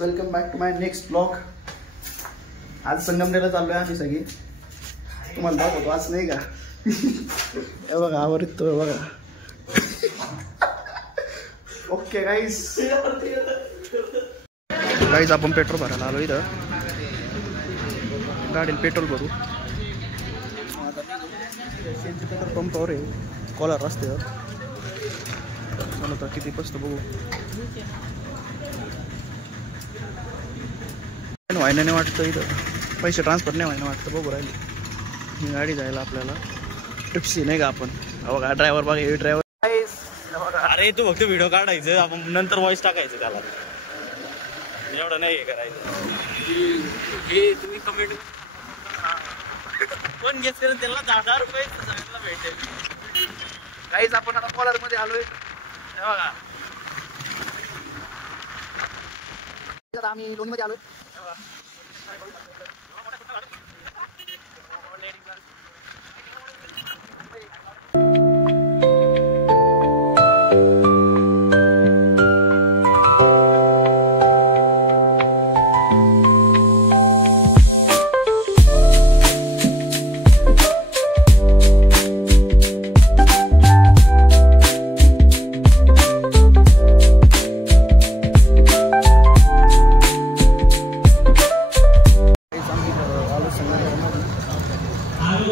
Welcome back to my next blog. आज संगमनेरला चाललोय आम्ही सगळी. तुम्हाला दाखवतो आज नाही का. हे बघा आवरित तो बघा. ओके गाईस आपण पेट्रोल भरायला आलो इथं. गाडीला पेट्रोल भरू. पेट्रोल पंपावर आहे कोलार रस्त्यावर. चला किती पस्त बघू. व्हायला नाही वाटतं इथं. पैसे ट्रान्सफर नाही व्हायला वाटतं. बघू राहिली गाडी जायला आपल्याला. ट्रिप्सी नाही का आपण. बघा ड्रायव्हर बघा हे ड्रायव्हर. अरे तू फक्त व्हिडिओ काढायचं आपण नंतर वॉइस टाकायचं त्याला. एवढं नाही करायचं. हे तुम्ही कमेंट पण घेतले त्याला 10,000 रुपये भेटेल. गाईज आपण आता कोलार मध्ये आलोय. बघा आम्ही लोणी मध्ये आलोय.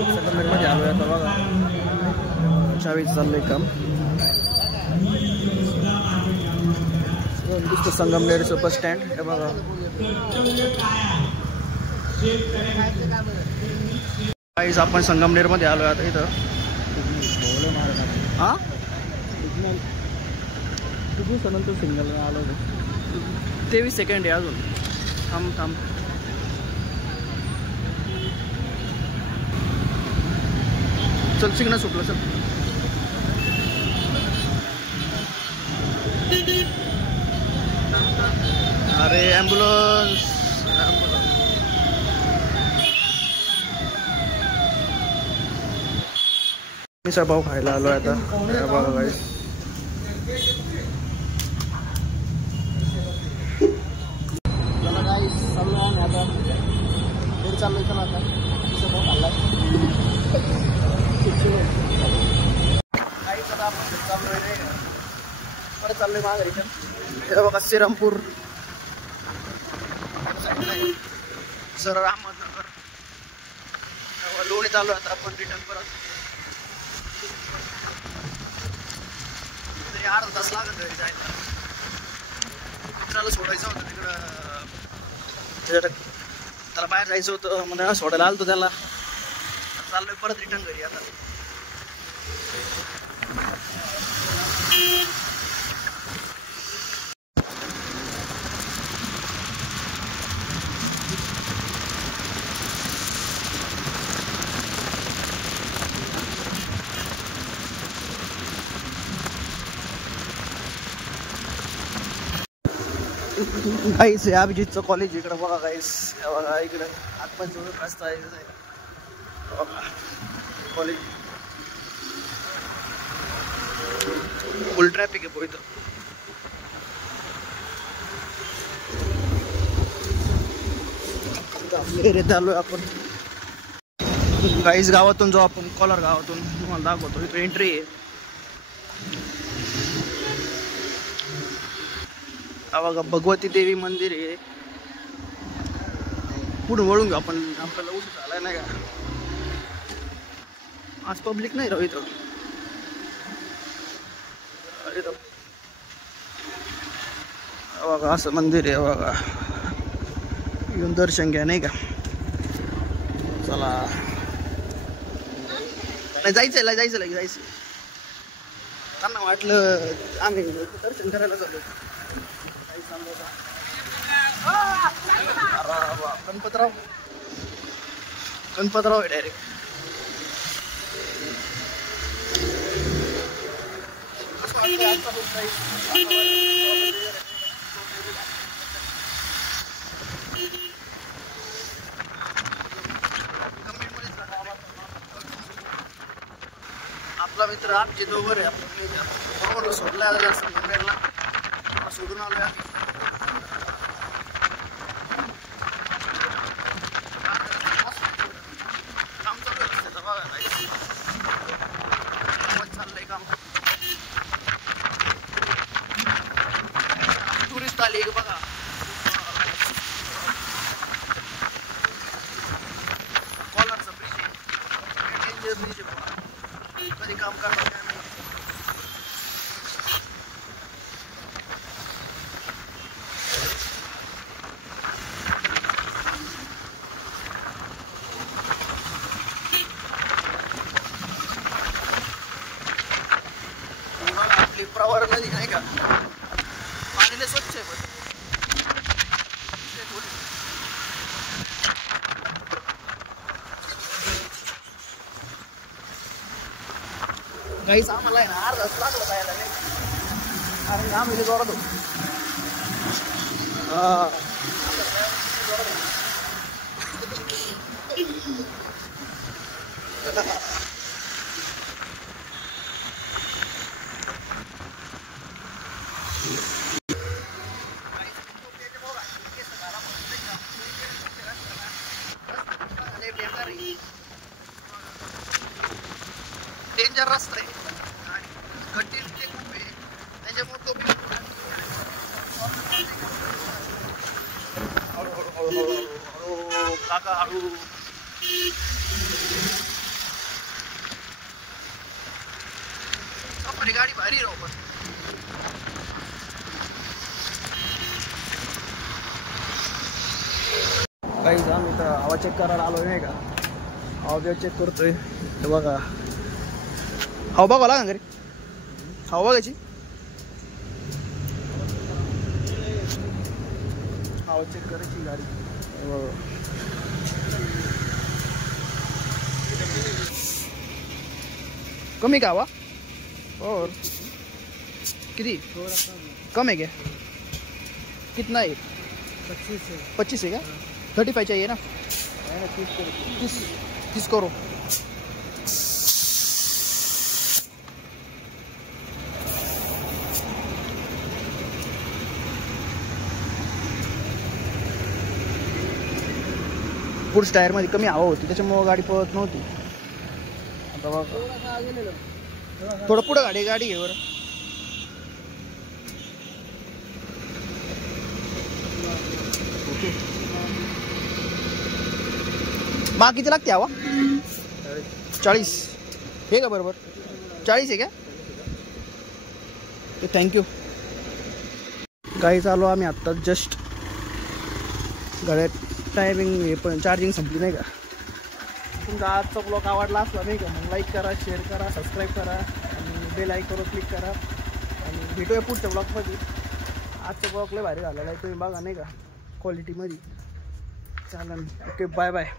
संगमनेरमध्ये आलोय आता बघा. चाळीस चाललंय काम. दिसतं संगमनेरचं बस स्टँड. हे बघा गाईस आपण संगमनेरमध्ये आलोय आता इथं. हा किती दिवसानंतर सिंगल आलो. 23 सेकंड आहे अजून. थांब चल सिग्नल सुटलं. चल अरे ॲम्ब्युलन्स. मिसळ पाव खायला आलो आता. बघा गाईस चाललो आम्ही आता. घरी चाललोय. चला आता मिसळ पाव खाल्ला. चाललोय माघारी. हे बघा श्रीरामपूर सरळ अहमदनगर लोणी चालू. आता आपण रिटर्न परत तरी अर्धा तास लागत घरी जायला. मित्राला सोडायचं होतं तिकडं. त्याला बाहेर जायचं होतं म्हणजे सोडायला आलतो त्याला. चाललोय परत रिटर्न घरी आता. गाईस हे अभिजितचं कॉलेज इकडं बघा. गाईस बघा इकडं आतमध्ये जोडून रस्ता आहे कॉलेज. फुल ट्रॅफिक आहे इथं. एरियात आलोय आपण. गाईस गावातून जो आपण कोलार गावातून तुम्हाला दाखवतो. इथं एंट्री आहे. बघा भगवती देवी मंदिर आहे. पुढे वळून घेऊ आपण. आपल्याला उशीर झालाय नाही का. आज पब्लिक नाही राहू इथं. बघा असं मंदिर आहे बघा. येऊन दर्शन घ्या नाही का. चला नाही जायचं. त्यांना वाटलं आम्ही दर्शन करायला चालू. गणपतराव आहे डायरेक्ट. आपला मित्र आमचे दोघं आहे. सोडला सोडून आलोय. काम. टुरिस्ट आले बघा. कॉलरचा ब्रिज आहे. डेंजर ब्रिज आहे. कधी काम करणार काय नाही. आपली प्रवार नदी नाही का, पाणी स्वच्छ आहे. पण काहीच आम्हाला आहे ना अर्धा तास लागला जायला नाही, कारण आम्ही जोरात होतो. डेंजर रस्ता आहे आणि खड्डे खूप आहे, त्याच्यामुळे तो हळू काका हळू. आपली गाडी भारी राहू. पण काही आम्ही तर हवा चेक करायला आलो नाही का, हवा चेक करतोय. हे बघा हवा बघा लागा घरी, हवा बघायची. हवा चेक करायची गाडी. कमी का हवा और किती कम है क्या? कितना है? 25 है क्या? 35 चाहिए ना? 30 करो. पुढच्या टायर मध्ये कमी हवा होती, त्याच्यामुळे गाडी पळत नव्हती. आता बघ थोडं पुढं गाडी आहे बरं. मा किती लागते हवा? 40 हे का बरोबर? 40 आहे का? ते थँक्यू. गाडी चालू आम्ही आत्ता जस्ट गाड्यात टायमिंग हे पण चार्जिंग संपली नाही का. तुमचा आजचा ब्लॉग आवडला असला नाही का, मग लाईक करा, शेअर करा, सबस्क्राईब करा आणि बेल आयकॉनवर क्लिक करा. आणि भेटूया पुढच्या ब्लॉगमध्ये. आजचा ब्लॉग लय भारी झालेला आहे, तुम्ही बघा नाही का क्वालिटीमध्ये. चालेल, ओके, बाय बाय.